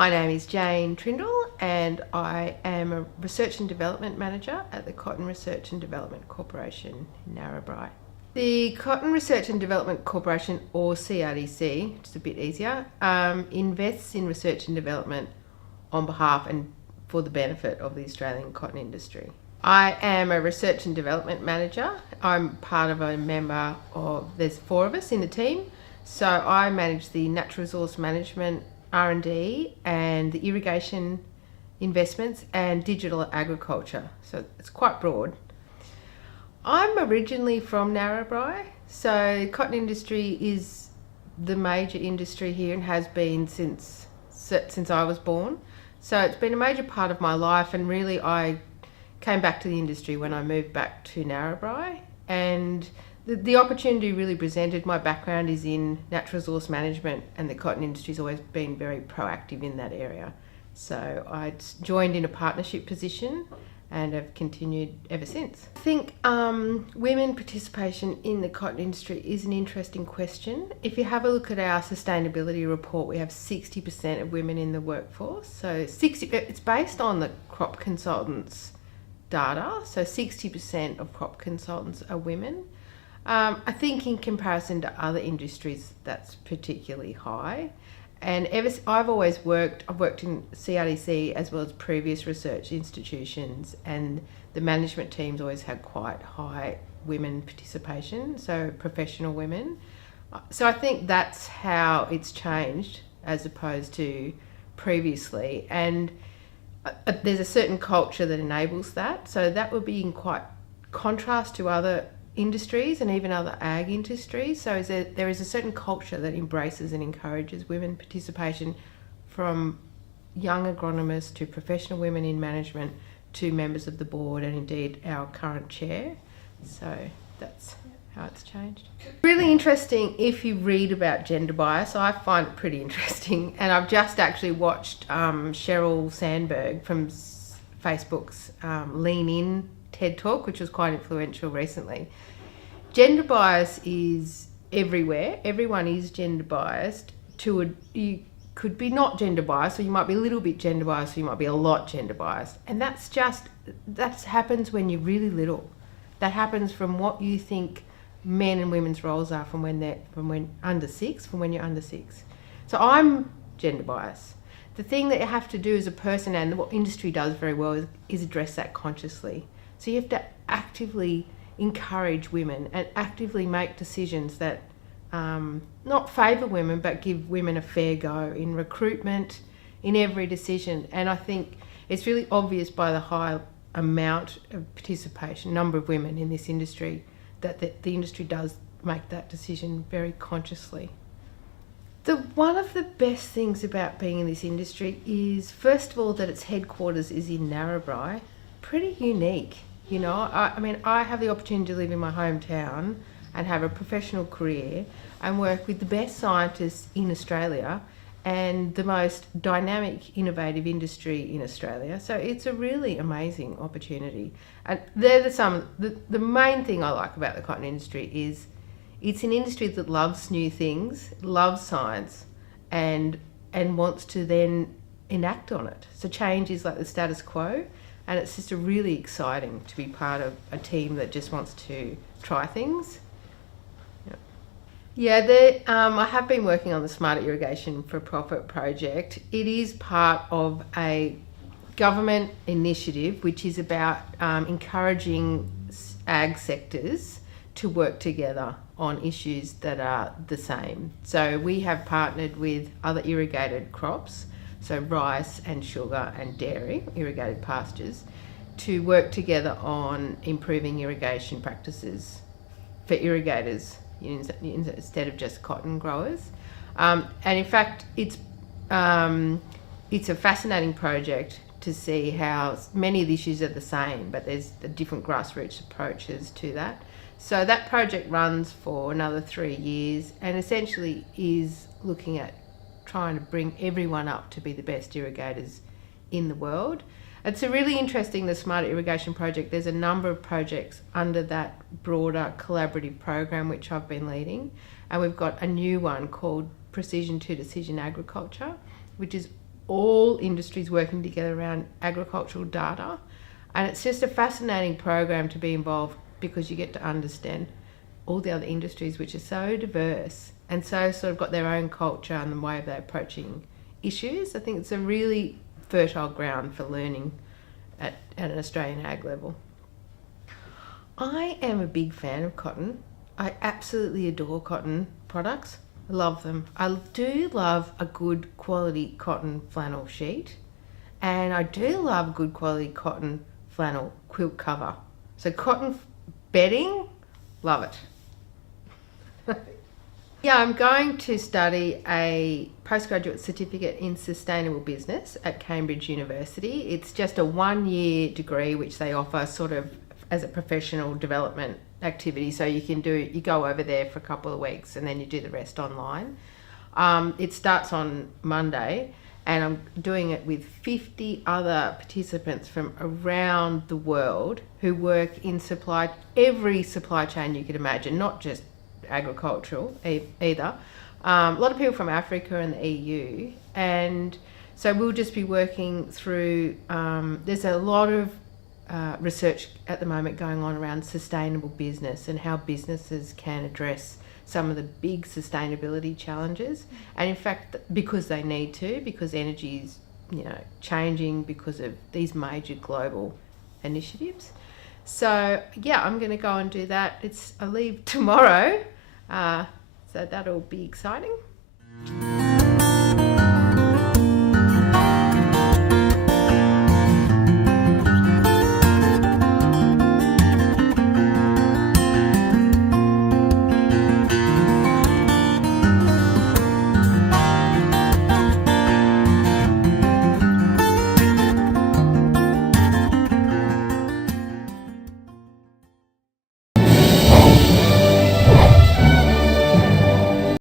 My name is Jane Trindall and I am a Research and Development Manager at the Cotton Research and Development Corporation in Narrabri. The Cotton Research and Development Corporation, or CRDC, which is a bit easier, invests in research and development on behalf and for the benefit of the Australian cotton industry. I am a Research and Development Manager. I'm part of a member of, there's 4 of us in the team, so I manage the natural resource management, R&D and the irrigation investments and digital agriculture, so it's quite broad. I'm originally from Narrabri, so cotton industry is the major industry here and has been since I was born, so it's been a major part of my life, and really I came back to the industry when I moved back to Narrabri, and the opportunity really presented. My background is in natural resource management, and the cotton industry's always been very proactive in that area. So I joined in a partnership position and have continued ever since. I think women participation in the cotton industry is an interesting question. If you have a look at our sustainability report, we have 60% of women in the workforce. So it's based on the crop consultants data, so 60% of crop consultants are women. I think in comparison to other industries, that's particularly high. And I've worked in CRDC as well as previous research institutions, and the management teams always had quite high women participation, so professional women. So I think that's how it's changed as opposed to previously. And there's a certain culture that enables that. So that would be in quite contrast to other industries and even other ag industries. So there is a certain culture that embraces and encourages women participation, from young agronomists to professional women in management to members of the board and indeed our current chair. So that's how it's changed. Really interesting if you read about gender bias. I find it pretty interesting, and I've just actually watched Sheryl Sandberg from Facebook's Lean In TED Talk, which was quite influential recently. Gender bias is everywhere. Everyone is gender biased. You could be not gender biased, so you might be a little bit gender biased, or you might be a lot gender biased. And that happens when you're really little. That happens from what you think men and women's roles are from when you're under 6. So I'm gender biased. The thing that you have to do as a person, and what industry does very well, is address that consciously. So you have to actively encourage women and actively make decisions that not favour women but give women a fair go in recruitment, in every decision. And I think it's really obvious by the high amount of participation, number of women in this industry, that the industry does make that decision very consciously. One of the best things about being in this industry is, first of all, that its headquarters is in Narrabri. Pretty unique. You know, I have the opportunity to live in my hometown and have a professional career and work with the best scientists in Australia and the most dynamic, innovative industry in Australia. So it's a really amazing opportunity. And they're the main thing I like about the cotton industry is it's an industry that loves new things, loves science, and wants to then enact on it. So change is like the status quo. And it's just really exciting to be part of a team that just wants to try things. I have been working on the Smarter Irrigation for Profit project. It is part of a government initiative which is about encouraging ag sectors to work together on issues that are the same. So we have partnered with other irrigated crops, so rice and sugar and dairy, irrigated pastures, to work together on improving irrigation practices for irrigators instead of just cotton growers. And in fact, it's a fascinating project to see how many of the issues are the same, but there's the different grassroots approaches to that. So that project runs for another 3 years and essentially is looking at trying to bring everyone up to be the best irrigators in the world. It's a really interesting, the Smarter Irrigation project. There's a number of projects under that broader collaborative program which I've been leading, and we've got a new one called Precision to Decision Agriculture, which is all industries working together around agricultural data. And it's just a fascinating program to be involved because you get to understand all the other industries, which are so diverse and so sort of got their own culture and the way of they're approaching issues. I think it's a really fertile ground for learning at an Australian ag level. I am a big fan of cotton. I absolutely adore cotton products. I love them. I do love a good quality cotton flannel sheet, and I do love good quality cotton flannel quilt cover. So cotton bedding, love it. Yeah, I'm going to study a postgraduate certificate in sustainable business at Cambridge University. It's just a 1-year degree which they offer sort of as a professional development activity. So you go over there for a couple of weeks and then you do the rest online. It starts on Monday, and I'm doing it with 50 other participants from around the world who work in every supply chain you could imagine, not just agricultural either. A lot of people from Africa and the EU, and so we'll just be working through, there's a lot of research at the moment going on around sustainable business and how businesses can address some of the big sustainability challenges, and in fact because they need to, because energy is changing because of these major global initiatives. So yeah, I'm going to go and do that. I leave tomorrow, so that'll be exciting.